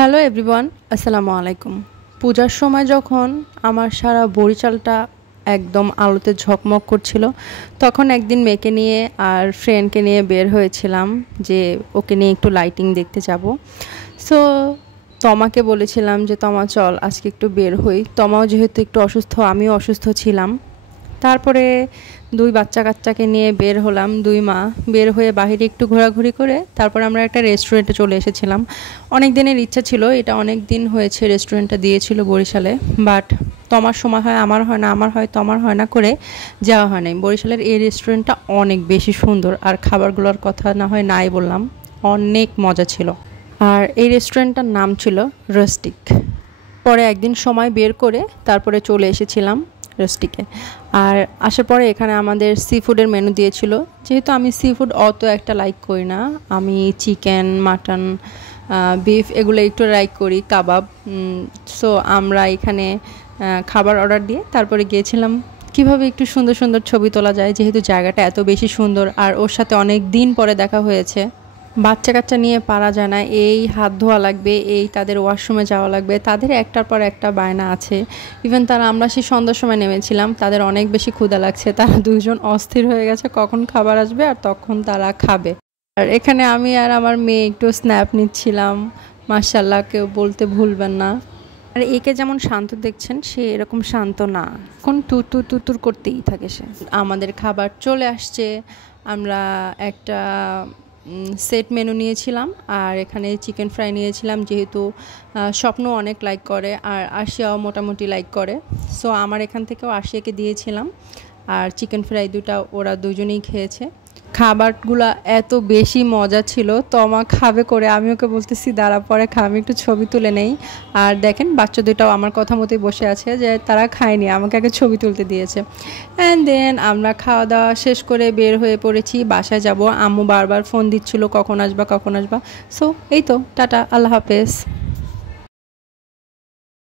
Hello everyone, আসসালামু আলাইকুম। পূজার সময় যখন আমার সারা বরিশালটা একদম আলোতে ঝকমক করছিল, তখন একদিন মেয়েকে নিয়ে আর ফ্রেন্ডকে নিয়ে বের হয়েছিলাম যে ওকে নিয়ে একটু লাইটিং দেখতে যাব। সো তমাকে বলেছিলাম যে তমা চল আজকে একটু বের হই। তমাও যেহেতু একটু অসুস্থ, আমিও অসুস্থ ছিলাম। তারপরে দুই বাচ্চা কাচ্চাকে নিয়ে বের হলাম, দুই মা বের হয়ে বাহিরে একটু ঘোরাঘুরি করে তারপরে আমরা একটা রেস্টুরেন্টে চলে এসেছিলাম। অনেক দিনের ইচ্ছা ছিল, এটা অনেক দিন হয়েছে রেস্টুরেন্টটা দিয়েছিল বরিশালে, বাট তোমার সময় হয় আমার হয় না, আমার হয় তোমার হয় না করে যাওয়া হয় নাই। বরিশালের এই রেস্টুরেন্টটা অনেক বেশি সুন্দর, আর খাবারগুলোর কথা না হয় নাই বললাম, অনেক মজা ছিল। আর এই রেস্টুরেন্টটার নাম ছিল রস্টিক। পরে একদিন সময় বের করে তারপরে চলে এসেছিলাম রস্টিকে। আর আসার পরে এখানে আমাদের সি ফুডের মেনু দিয়েছিল। যেহেতু আমি সি ফুড অত একটা লাইক করি না, আমি চিকেন, মাটন, বিফ এগুলো একটু লাইক করি, কাবাব। সো আমরা এখানে খাবার অর্ডার দিয়ে তারপরে গিয়েছিলাম কিভাবে একটু সুন্দর সুন্দর ছবি তোলা যায়, যেহেতু জায়গাটা এত বেশি সুন্দর আর ওর সাথে অনেক দিন পরে দেখা হয়েছে। বাচ্চা কাচ্চা নিয়ে পারা যায় না, এই হাত ধোয়া লাগবে, এই তাদের ওয়াশরুমে যাওয়া লাগবে, তাদের একটার পর একটা বায়না আছে। ইভেন আমরা সেই সন্ধ্যার সময় নেমেছিলাম, তাদের অনেক বেশি ক্ষুধা লাগছে, তারা দুইজন অস্থির হয়ে গেছে কখন খাবার আসবে আর তখন তারা খাবে। আর এখানে আমি আর আমার মেয়ে একটু স্ন্যাপ নিচ্ছিলাম। মাশাআল্লাহ, কেউ বলতে ভুলবেন না। আর একে যেমন শান্ত দেখছেন, সে এরকম শান্ত না, এখন তুতুর তুতুর করতেই থাকে সে। আমাদের খাবার চলে আসছে। আমরা একটা সেট মেনু নিয়েছিলাম, আর এখানে চিকেন ফ্রাই নিয়েছিলাম, যেহেতু স্বপ্ন অনেক লাইক করে আর আশিয়াও মোটামুটি লাইক করে। সো আমার এখান থেকেও আশিয়াকে দিয়েছিলাম, আর চিকেন ফ্রাই দুটা ওরা দুজনেই খেয়েছে। খাবারগুলো এত বেশি মজা ছিল, তমা খাবে করে আমি ওকে বলতেছি দাঁড়া পরে খা, আমি একটু ছবি তুলে নেই। আর দেখেন বাচ্চা দুটাও আমার কথা মতোই বসে আছে, যে তারা খায়নি, আমাকে আগে ছবি তুলতে দিয়েছে। অ্যান্ড দেন আমরা খাওয়া দাওয়া শেষ করে বের হয়ে পড়েছি, বাসায় যাব। আম্মু বারবার ফোন দিচ্ছিল কখন আসবা কখন আসবা। সো এই তো, টাটা, আল্লাহ হাফেজ।